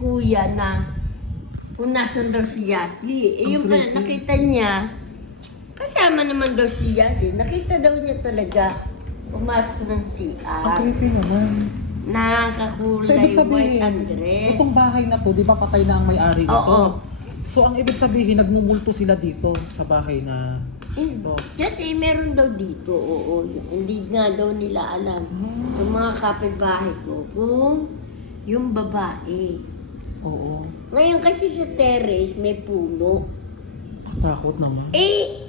kuya na kung nasan daw si Yasli. Eh yung pala, nakita niya, kasama naman daw si Yasli. Nakita daw niya talaga pumasok ng CR. Ang creepy naman. Nakakulay So, ibig sabihin, white ang dress. itong bahay na to, di ba patay na ang may-ari nito? Oo. So, ang ibig sabihin, nagmumulto sila dito sa bahay na ito. Kasi meron daw dito, oo. Hindi nga daw nila alam. Yung mga kapitbahay ko, kung yung babae. Oo. Ngayon kasi sa terrace, may puno. Katakot naman. Eh,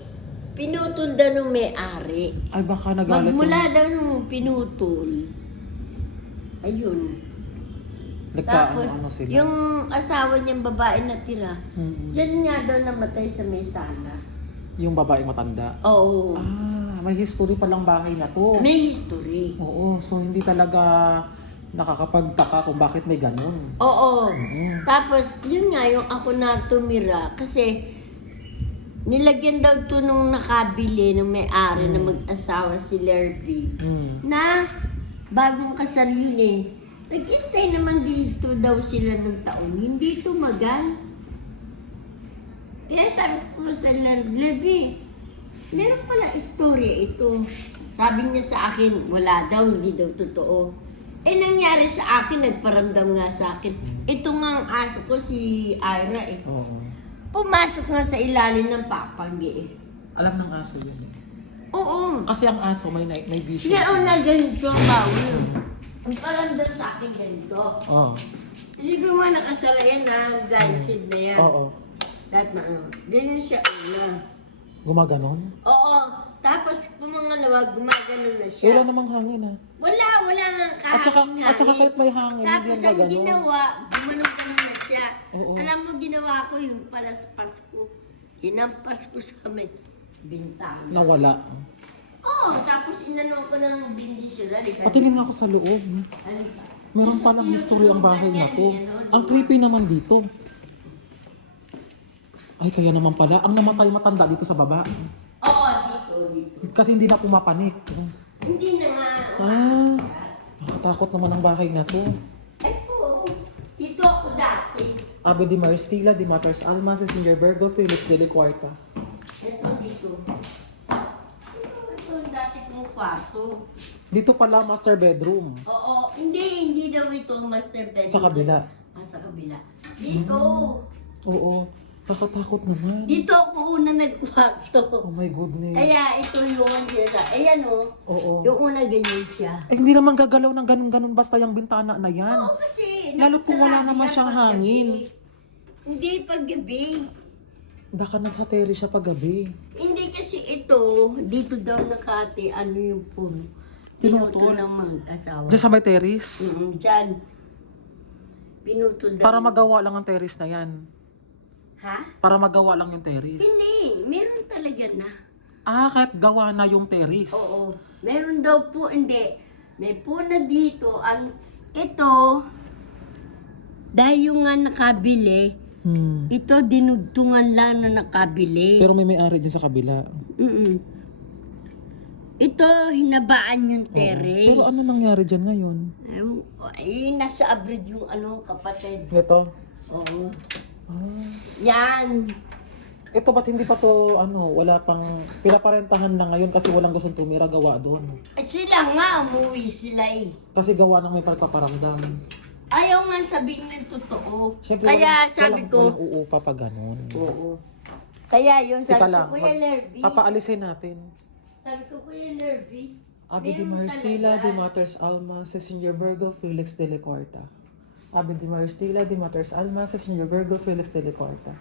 pinutol daw nung may-ari. Ay, baka nagalit Magmula daw nung pinutol. Ayun. Tapos, Nagkaano sila. yung asawa niyang babae na tira, Mm-mm. dyan nga daw namatay sa may sala. Yung babae matanda. Oo. May history palang bahay na to. May history. Oo, so hindi talaga nakakapagtaka kung bakit may ganun. Oo. Mm-mm. Tapos, yun nga, yung ako na tumira, kasi nilagyan daw to nung nakabili ng may-ari na mag-asawa si Lerby. Mm. Na bagong kasal yun eh. Nag-stay naman dito daw sila ng taon. Hindi tumagal. Kaya sabi ko sa Lerby, meron pala istorya ito. Sabi niya sa akin, wala daw, hindi daw totoo. Eh nangyari sa akin, nagparamdam nga sa akin. Ito nga ang aso ko, si Ira eh. Oo. Pumasok nga sa ilalim ng papanggi eh. Alam ng aso yun eh. Oo. Kasi ang aso may vision. Ngayon na ganito ang bawal. Ang paramdam sa akin ganito. Oo. Kasi kung nga nakasara yan na, gansid na yan. Oo. Lahat na ano. Ganyan siya una. Gumaganon? Oo. Tapos kung mga lawag, gumagano na siya. Wala namang hangin ha. Wala nga At saka kahit may hangin, hindi Tapos yan ang gaganon. ginawa, gumanon na siya. Oo. Alam mo, ginawa ko yung palaspas ko. Hinampas ko sa may bintana. Nawala. Oo, tapos inano ko ng bindisyon. Halika. Patingin nga ako sa loob. Halika. Meron palang history ang bahay na to. Ang creepy naman dito. Ay, kaya naman pala, ang namatay matanda dito sa baba. Oo, dito. Kasi hindi na pumapanik. Hindi na nga. Nakatakot naman ang bahay na to. Ay po, dito ako dati. Ave de Maristila, de Matters Alma, Cecilia Virgo, Felix de la Cuarta. Ito, dito. Ito ang dati kong kwarto. Dito pala, master bedroom. Oo, hindi daw ito ang master bedroom. Sa kabila. Sa kabila. Dito. Oo. Nakatakot naman. Dito ako una nagkwarto. Oh my goodness. Kaya ito yung siya. Ayan o. Oo. Yung una ganyan siya. Eh, hindi naman gagalaw ng ganun-ganun basta yung bintana na yan. Oo, kasi Lalo't kung wala nakasarado naman yan siyang paggabi. hangin. Hindi paggabi. Baka nasa terrace siya paggabi. Hindi kasi ito, dito daw nakati, ano yung puno. Pinutol? Pinutol ng mag-asawa. Diyan sa may terrace? Diyan. Pinutol daw. Para magawa lang ang terrace na yan. Ha? Para magawa lang yung terrace. Hindi. Meron talaga na. Kahit gawa na yung terrace. Oo. Meron daw po, hindi. May puna dito. Ito, dahil yung nga nakabili, ito dinugtungan lang na nakabili. Pero may may-ari din sa kabila. Ito, hinabaan yung terrace. Pero ano nangyari dyan ngayon? Ay, nasa abroad yung kapatid. Ito? Oo. Yan. Ito ba't hindi pa to, wala pang, pinaparentahan na ngayon kasi walang gustong tumira, gawa doon. Ay, sila nga, umuwi sila eh. Kasi gawa ng may pagpaparamdam. Ayaw nga sabihin ng totoo. Siyempre, Kaya sabi ko, walang uupa pa ganun. oo. Kaya yun, sabi Teka ko, lang, Kuya Lerby. papaalisin natin. Sabi ko, Kuya Lerby. Ave de meron Maristila, talaga. de Matters Alma, Cecilia Virgo, Felix de la Cuarta. Ave de Maristila, de Matters Alma, Cecilia Virgo, Felix de la Cuarta.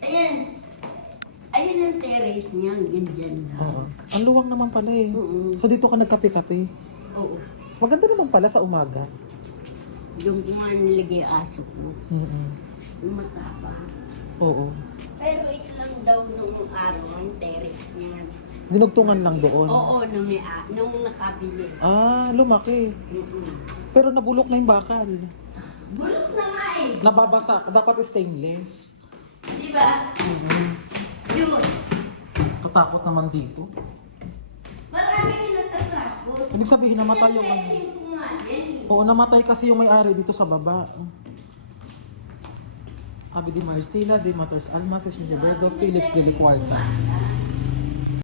Ayan. Ayun ang terrace niyan, ganyan na. Oo. Ang luwang naman pala eh. Oo. So dito ka nagkape-kape. Oo. Maganda naman pala sa umaga. Yung kung ano nilagay yung aso ko. Mm-mm. Yung matapa. Oo. Pero ito lang daw nung araw ang terrace niyan. Dinugtungan lang doon. Oo, nung nakabili. Lumaki. Pero nabulok na yung bakal. Bulok na nga eh. Nababasa. Dapat stainless. Di ba? Yun. Katakot naman dito. Marami yung natatakot. Ibig sabihin, namatay yung Testing ko nga yan eh. Oo, namatay kasi yung may-ari dito sa baba. Abi di Maristila, di Matters Alma, sa Señor Virgo Felix de la Cuarta.